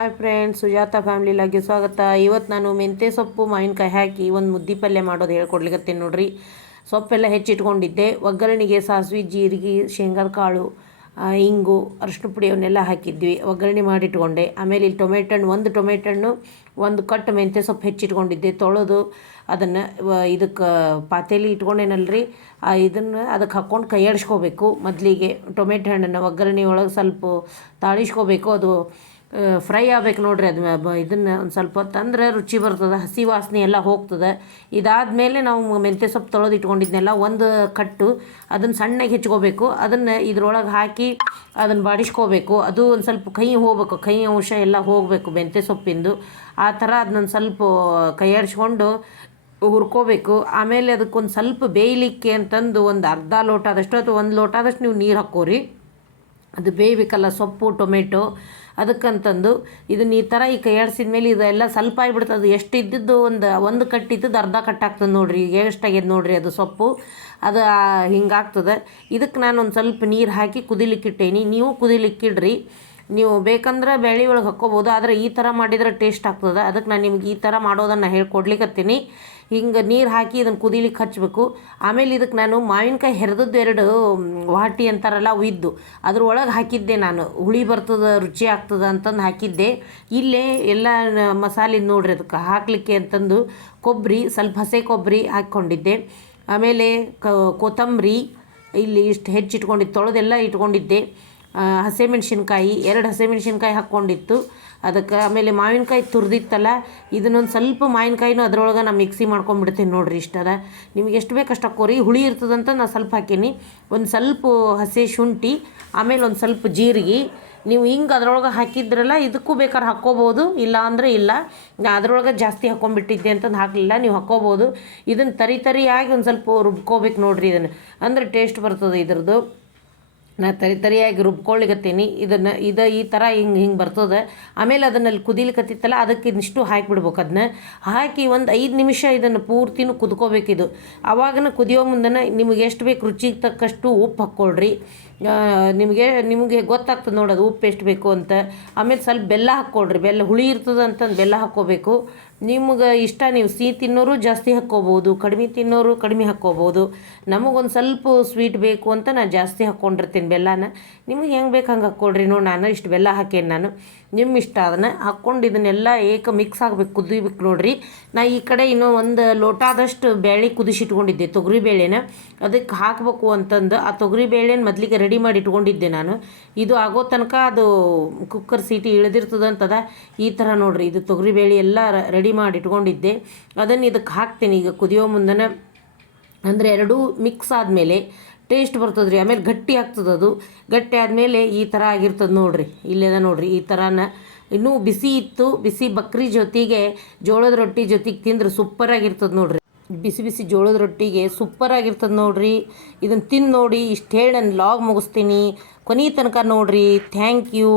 Hi friends Sujata family ಲಾಗಿ ಸ್ವಾಗತ. ಇವತ್ತು ನಾನು ಮೆಂತ್ಯ ಸೊಪ್ಪು, ಮಾವಿನಕಾಯಿ ಹಾಕಿ ಒಂದು ಮುದ್ದೆ ಪಲ್ಯ ಮಾಡೋದು ಹೇಳ್ಕೊಡ್ಲಿಕತ್ತೀನಿ ನೋಡ್ರಿ. ಸೊಪ್ಪೆಲ್ಲ ಹೆಚ್ಚಿಟ್ಕೊಂಡಿದ್ದೆ. ಒಗ್ಗರಣೆಗೆ ಸಾಸಿವೆ, ಜೀರಿಗೆ, ಶೇಂಗಾದ ಕಾಳು ಇಂಗು ಅರಿಶಿನ ಪುಡಿ ಅವನ್ನೆಲ್ಲ ಹಾಕಿದ್ವಿ. ಒಗ್ಗರಣೆ ಮಾಡಿಟ್ಕೊಂಡೆ. ಆಮೇಲೆ ಇಲ್ಲಿ ಟೊಮೆಟೊ ಹಣ್ಣು, ಒಂದು ಟೊಮೆಟೊ ಹಣ್ಣು, ಒಂದು ಕಟ್ಟು ಮೆಂತ್ಯ ಸೊಪ್ಪು ಹೆಚ್ಚಿಟ್ಕೊಂಡಿದ್ದೆ. ತೊಳೆದು ಅದನ್ನು ಇದಕ್ಕೆ ಪಾತೇಲಿ ಇಟ್ಕೊಂಡೇನಲ್ರಿ? ಇದನ್ನು ಅದಕ್ಕೆ ಹಾಕ್ಕೊಂಡು ಕೈಯಾಡಿಸ್ಕೋಬೇಕು ಮೊದಲಿಗೆ ಟೊಮೆಟೊ ಹಣ್ಣನ್ನು ಒಗ್ಗರಣೆ ಒಳಗೆ ಸ್ವಲ್ಪ ತಾಳಿಸ್ಕೋಬೇಕು. ಅದು ಫ್ರೈ ಆಗ್ಬೇಕು ನೋಡ್ರಿ ಅದು ಇದನ್ನು ಒಂದು ಸ್ವಲ್ಪ ಹೊತ್ತು ಅಂದ್ರೆ ರುಚಿ ಬರ್ತದೆ, ಹಸಿ ವಾಸನೆ ಎಲ್ಲ ಹೋಗ್ತದೆ. ಇದಾದಮೇಲೆ ನಾವು ಮೆಂತ್ಯ ಸೊಪ್ಪು ತೊಳೆದು ಇಟ್ಕೊಂಡಿದ್ನೆಲ್ಲ ಒಂದು ಕಟ್ಟು ಅದನ್ನು ಸಣ್ಣಗೆ ಹೆಚ್ಕೋಬೇಕು. ಅದನ್ನು ಇದ್ರೊಳಗೆ ಹಾಕಿ ಅದನ್ನು ಬಾಡಿಸ್ಕೋಬೇಕು. ಅದು ಒಂದು ಸ್ವಲ್ಪ ಕೈ ಹೋಗ್ಬೇಕು, ಕೈ ಅಂಶ ಎಲ್ಲ ಹೋಗಬೇಕು ಮೆಂತ್ಯ ಸೊಪ್ಪಿಂದು. ಆ ಥರ ಅದನ್ನೊಂದು ಸ್ವಲ್ಪ ಕೈಯಾಡಿಸ್ಕೊಂಡು ಹುರ್ಕೋಬೇಕು. ಆಮೇಲೆ ಅದಕ್ಕೊಂದು ಸ್ವಲ್ಪ ಬೇಯಲಿಕ್ಕೆ ಅಂತಂದು ಒಂದು ಅರ್ಧ ಲೋಟ ಆದಷ್ಟು, ಅಥವಾ ಒಂದು ಲೋಟ ಆದಷ್ಟು ನೀವು ನೀರು ಹಾಕೋರಿ ಅದು ಬೇಯಬೇಕಲ್ಲ ಸೊಪ್ಪು, ಟೊಮೆಟೊ ಅದಕ್ಕಂತಂದು ಇದನ್ನ ಈ ಥರ ಈ ಕೈಯಾಡ್ಸಿದ ಮೇಲೆ ಇದೆಲ್ಲ ಸ್ವಲ್ಪ ಆಗಿಬಿಡ್ತದೆ. ಎಷ್ಟು ಇದ್ದಿದ್ದು ಒಂದು ಒಂದು ಕಟ್ಟಿದ್ದದ್ದು ಅರ್ಧ ಕಟ್ ನೋಡಿರಿ ನೋಡ್ರಿ. ಈಗ ಎಷ್ಟಾಗ್ಯದ ನೋಡಿರಿ ಅದು ಸೊಪ್ಪು. ಅದು ಹಿಂಗಾಗ್ತದೆ. ಇದಕ್ಕೆ ನಾನು ಒಂದು ಸ್ವಲ್ಪ ನೀರು ಹಾಕಿ ಕುದಿಲಿಕ್ಕಿಟ್ಟೇನಿ. ನೀವು ಕುದಿಲಿಕ್ಕಿಡ್ರಿ. ನೀವು ಬೇಕಂದ್ರೆ ಬೇಳೆ ಒಳಗೆ ಹಾಕ್ಕೋಬೋದು, ಆದರೆ ಈ ಥರ ಮಾಡಿದ್ರೆ ಟೇಸ್ಟ್ ಆಗ್ತದೆ. ಅದಕ್ಕೆ ನಾನು ನಿಮ್ಗೆ ಈ ಥರ ಮಾಡೋದನ್ನು ಹೇಳ್ಕೊಡ್ಲಿಕ್ಕತ್ತೀನಿ ಹಿಂಗೆ ನೀರು ಹಾಕಿ ಇದನ್ನು ಕುದಿಲಿಕ್ಕೆ ಹಚ್ಚಬೇಕು ಆಮೇಲೆ ಇದಕ್ಕೆ ನಾನು ಮಾವಿನಕಾಯಿ ಹೆರೆದದ್ದು ಎರಡು ವಾಟಿ ಅಂತಾರಲ್ಲ ಉಯ್ದು ಅದ್ರೊಳಗೆ ಹಾಕಿದ್ದೆ ನಾನು. ಹುಳಿ ಬರ್ತದೆ, ರುಚಿ ಆಗ್ತದೆ ಅಂತಂದು ಹಾಕಿದ್ದೆ. ಇಲ್ಲೇ ಎಲ್ಲ ಮಸಾಲೆ ನೋಡ್ರಿ ಅದಕ್ಕೆ. ಹಾಕಲಿಕ್ಕೆ ಅಂತಂದು ಕೊಬ್ಬರಿ ಸ್ವಲ್ಪ ಹಸೆ ಕೊಬ್ಬರಿ ಹಾಕ್ಕೊಂಡಿದ್ದೆ. ಆಮೇಲೆ ಕೊತ್ತಂಬರಿ, ಇಲ್ಲಿ ಇಷ್ಟು ಹೆಚ್ಚಿಟ್ಕೊಂಡಿದ್ದು ತೊಳೆದೆಲ್ಲ ಇಟ್ಕೊಂಡಿದ್ದೆ. ಹಸಿಮೆಣ್ಸಿನ್ಕಾಯಿ, ಎರಡು ಹಸಿಮೆಣ್ಸಿನ್ಕಾಯಿ ಹಾಕ್ಕೊಂಡಿತ್ತು. ಅದಕ್ಕೆ ಆಮೇಲೆ ಮಾವಿನಕಾಯಿ ತುರಿದಿತ್ತಲ್ಲ, ಇದನ್ನೊಂದು ಸ್ವಲ್ಪ ಮಾವಿನಕಾಯಿನೂ ಅದರೊಳಗೆ ನಾನು ಮಿಕ್ಸಿ ಮಾಡ್ಕೊಂಡ್ಬಿಡ್ತೀನಿ ನೋಡ್ರಿ ಇಷ್ಟರ. ನಿಮ್ಗೆ ಎಷ್ಟು ಬೇಕು ಅಷ್ಟು ಹಾಕೋರಿ. ಹುಳಿ ಇರ್ತದಂತ ನಾನು ಸ್ವಲ್ಪ ಹಾಕೀನಿ. ಒಂದು ಸ್ವಲ್ಪ ಹಸಿ ಶುಂಠಿ, ಆಮೇಲೆ ಒಂದು ಸ್ವಲ್ಪ ಜೀರಿಗೆ. ನೀವು ಹಿಂಗೆ ಅದ್ರೊಳಗೆ ಹಾಕಿದ್ರಲ್ಲ, ಇದಕ್ಕೂ ಬೇಕಾದ್ರೆ ಹಾಕ್ಕೋಬೋದು. ಇಲ್ಲ. ಅಂದರೆ ಇಲ್ಲ ಅದರೊಳಗೆ ಜಾಸ್ತಿ ಹಾಕ್ಕೊಂಡ್ಬಿಟ್ಟಿದ್ದೆ ಅಂತಂದು ಹಾಕಲಿಲ್ಲ, ನೀವು ಹಾಕ್ಕೋಬೋದು. ಇದನ್ನು ತರಿ ತರಿಯಾಗಿ ಒಂದು ಸ್ವಲ್ಪ ರುಬ್ಕೋಬೇಕು ನೋಡ್ರಿ ಇದನ್ನು. ಅಂದರೆ ಟೇಸ್ಟ್ ಬರ್ತದೆ ಇದ್ರದ್ದು. ನಾ ತರಿ ತರಿಯಾಗಿ ರುಬ್ಕೊಳ್ಳಿಕತ್ತೀನಿ ಇದನ್ನು ಇದು ಈ ಥರ ಹಿಂಗೆ ಹಿಂಗೆ ಬರ್ತದೆ. ಆಮೇಲೆ ಅದನ್ನಲ್ಲಿ ಕುದಿಲಿಕತ್ತಿತ್ತಲ್ಲ, ಅದಕ್ಕೆ ಇದಿಷ್ಟು ಹಾಕಿಬಿಡ್ಬೇಕು ಅದನ್ನ ಹಾಕಿ ಒಂದು ಐದು ನಿಮಿಷ ಇದನ್ನು ಪೂರ್ತಿನೂ ಕುದ್ಕೋಬೇಕಿದು. ಆವಾಗನ ಕುದಿಯೋ ಮುಂದನ ನಿಮಗೆ ಎಷ್ಟು ಬೇಕು ರುಚಿಗೆ ತಕ್ಕಷ್ಟು ಉಪ್ಪು ಹಾಕ್ಕೊಳ್ರಿ. ನಿಮಗೆ ನಿಮಗೆ ಗೊತ್ತಾಗ್ತದೆ ನೋಡೋದು ಉಪ್ಪು ಎಷ್ಟು ಬೇಕು ಅಂತ. ಆಮೇಲೆ ಸ್ವಲ್ಪ ಬೆಲ್ಲ ಹಾಕ್ಕೊಳ್ರಿ. ಬೆಲ್ಲ ಹುಳಿ ಇರ್ತದೆ ಅಂತಂದು ಬೆಲ್ಲ ಹಾಕ್ಕೋಬೇಕು. ನಿಮ್ಗೆ ಇಷ್ಟ ನೀವು ಸಿಹಿ ತಿನ್ನೋರು ಜಾಸ್ತಿ ಹಾಕ್ಕೋಬೋದು, ಕಡಿಮೆ ತಿನ್ನೋರು ಕಡಿಮೆ ಹಾಕ್ಕೋಬೋದು. ನಮಗೊಂದು ಸ್ವಲ್ಪ ಸ್ವೀಟ್ ಬೇಕು ಅಂತ ನಾನು ಜಾಸ್ತಿ ಹಾಕ್ಕೊಂಡಿರ್ತೀನಿ. ಬೆಲ್ಲನ, ನಿಮಗೆ ಹೆಂಗೆ ಬೇಕು ಹಂಗೆ ಹಾಕ್ಕೊಳ್ರಿ ನೋಡಿ ನಾನು, ಇಷ್ಟು ಬೆಲ್ಲ ಹಾಕೇನಿ ನಾನು. ನಿಮ್ಮ ಇಷ್ಟ ಅದನ್ನು ಹಾಕ್ಕೊಂಡು ಇದನ್ನೆಲ್ಲ ಏಕ ಮಿಕ್ಸ್ ಆಗಬೇಕು, ಕುದಿಬೇಕು ನೋಡ್ರಿ. ನಾ ಈ ಕಡೆ ಇನ್ನೂ ಒಂದು ಲೋಟದಷ್ಟು ಬೇಳೆ ಕುದಿಸಿಟ್ಕೊಂಡಿದ್ದೆ, ತೊಗರಿ ಬೇಳೆನ ಅದಕ್ಕೆ ಹಾಕಬೇಕು ಅಂತಂದು, ಆ ತೊಗರಿ ಬೇಳೆನ ಮೊದಲಿಗೆ ರೆಡಿ ಮಾಡಿ ಇಟ್ಕೊಂಡಿದ್ದೆ ನಾನು. ಇದು ಆಗೋ ತನಕ ಅದು ಕುಕ್ಕರ್ ಸೀಟಿ ಇಳಿದಿರ್ತದಂತದ. ಈ ಥರ ನೋಡ್ರಿ, ಇದು ತೊಗರಿ ಬೇಳೆ ಎಲ್ಲ ರೆಡಿ ಮಾಡಿ ಇಟ್ಕೊಂಡಿದ್ದೆ. ಅದನ್ನು ಇದಕ್ಕೆ ಹಾಕ್ತೀನಿ ಈಗ ಕುದಿಯೋ ಮುಂದನ. ಅಂದರೆ ಎರಡೂ ಮಿಕ್ಸ್ ಆದಮೇಲೆ ಟೇಸ್ಟ್ ಬರ್ತದೆ ಆಮೇಲೆ ಗಟ್ಟಿ ಆಗ್ತದೆ ಅದು. ಗಟ್ಟಿ ಆದಮೇಲೆ ಈ ಥರ ಆಗಿರ್ತದೆ ನೋಡಿರಿ ಇಲ್ಲೇದ ನೋಡಿರಿ, ಈ ಥರನ ಇನ್ನೂ ಬಿಸಿ ಇತ್ತು, ಬಿಸಿ ಬಕ್ರಿ ಜೊತೆಗೆ ಜೋಳದ ರೊಟ್ಟಿ ಜೊತೆಗೆ ತಿಂದ್ರೆ ಸೂಪರಾಗಿರ್ತದೆ ನೋಡಿರಿ. ಬಿಸಿ ಬಿಸಿ ಜೋಳದ ರೊಟ್ಟಿಗೆ ಸೂಪರಾಗಿರ್ತದೆ ನೋಡಿರಿ. ಇದನ್ನು ತಿಂದು ನೋಡಿ, ಇಷ್ಟು ಹೇಳಿ ನಾನು ಲಾಗ್ ಮುಗಿಸ್ತೀನಿ. ಕೊನೆ ತನಕ ನೋಡಿರಿ, ಥ್ಯಾಂಕ್ ಯು.